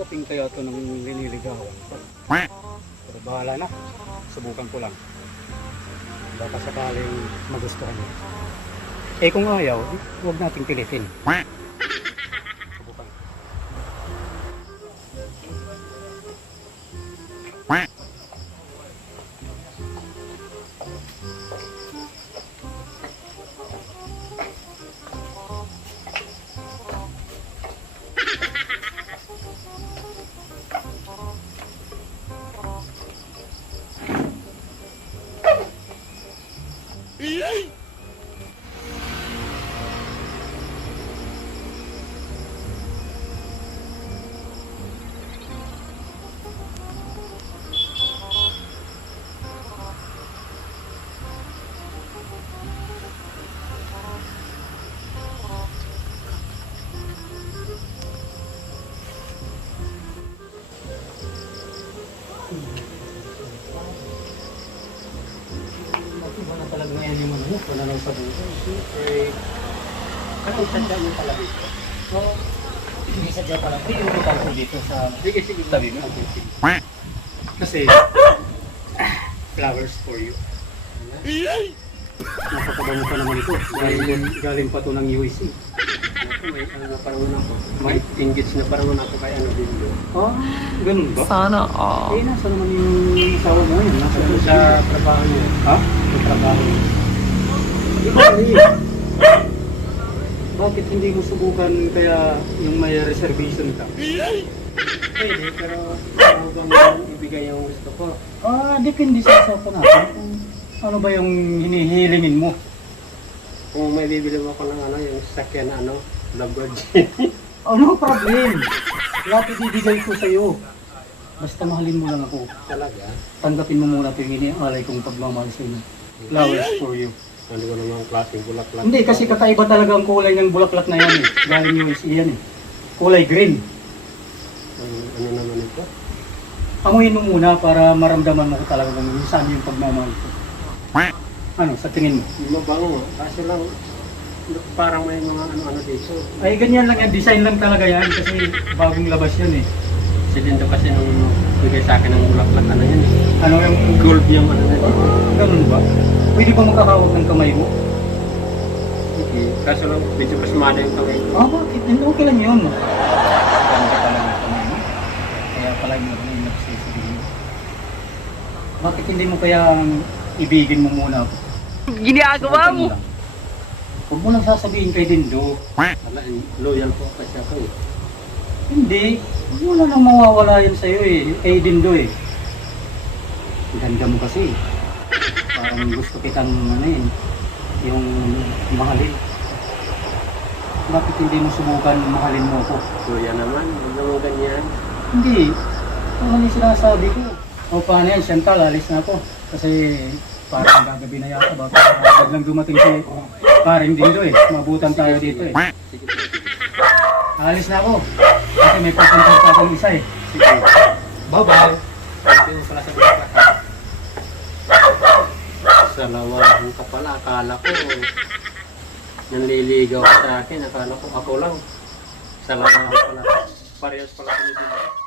Tanggapin kaya ito ng liniligawan ko. Pero bahala na. Subukan ko lang. Baka sakaling magustuhan niya. Eh kung ayaw, huwag nating pilitin. Subukan. Wala talaga ngayon yung ano, wala lang sa buto. Siyempre, anong sadya mo pala dito? Oo. Hindi sadya pala. Hindi yung butang ko dito sa... Sige, tabi mo. Kasi, flowers for you. Napakabango pa naman ito. Galing pa ito ng UAC. May naparangon ako. May engage na parangon ako kay ano din doon. Oh, ganun ba? Sana all. Eh, nasa naman yung asawa mo yun? Nasa sa trabaho niya. Ha? Sa trabaho niya. Bakit hindi mo subukan kaya yung may reservation ka? Pwede, pero ano bang ibigay yung gusto ko? Depende sa usapan natin. Ano ba yung hinihilingin mo? Kung may bibili mo ako ng ano, yung sasakyan na ano, Lamborghini. No problem. Lahat ibibigay ko sa'yo. Basta mahalin mo lang ako. Talaga? Tanggapin mo muna ito yung inialay kong pagmamahal sa inyo. Flowers for you. Ano ko namang klaseng bulaklak. Hindi, kasi kakaiba talaga ang kulay ng bulaklak na yan eh. Galing UAC yan eh. Kulay green. Ano naman ito? Amuyin mo muna para maramdaman mo ko talaga kung saan yung pagmamahal ko. Ano, sa tingin mo? Mabango. Kaso lang, parang may mga ano-ano dito. Ay, ganyan lang yan. Design lang talaga yan kasi bagong labas yan eh. Si Lindo kasi nung bigay sa akin ng bulaklak, ano yan eh. Ano yung Gold yung ano na yun. ganun ba? Pwede ba makakawag ng kamay mo? Sige. Kaso lang, medyo pasmada yung kamay ko. Bakit? Hindi, okay lang yun. Ganda talaga yung kamay mo. Kaya pala yung nagsisigaw. Bakit hindi mo kaya ibigin mo muna ako? Ginagawa mo. Huwag mo lang sasabihin kay Dindo. Wala, loyal po kasi ako eh. Hindi. Wala nang mawawala yan sa'yo eh. Kay Dindo eh. Ganda mo kasi. Parang gusto kitang ano yun. Yung mahalin. Bakit hindi mo subukan mahalin mo ako? Kuya naman, huwag naman ganyan. Hindi. Ano yung sinasabi ko? O paano yan? Chantal, alis na ako. Kasi parang gagabi na yata. Baka biglang dumating si paring Dindo eh. Mabutan tayo dito eh. Sige, sige. Alis na ako. Kasi may pupunta pa akong isa eh. Sige. Bye-bye. Thank you pala sa bulaklak. Salawahan ka pala. Akala ko nanliligaw ka sa akin. Akala ko ako lang. Salawahan pala. Parehas pala kami dito.